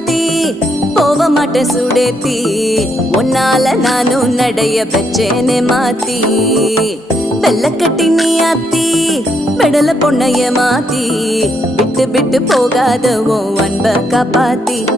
மாத்தி போக மாட்டேன் சுடேத்தி உன்னால நானும் நடைய பெச்சேனே மாத்தி வெள்ளக்கட்டி நீ ஆத்தி பெடல பொண்ணைய மாத்தி விட்டு விட்டு போகாத உன் அன்ப காப்பாத்தி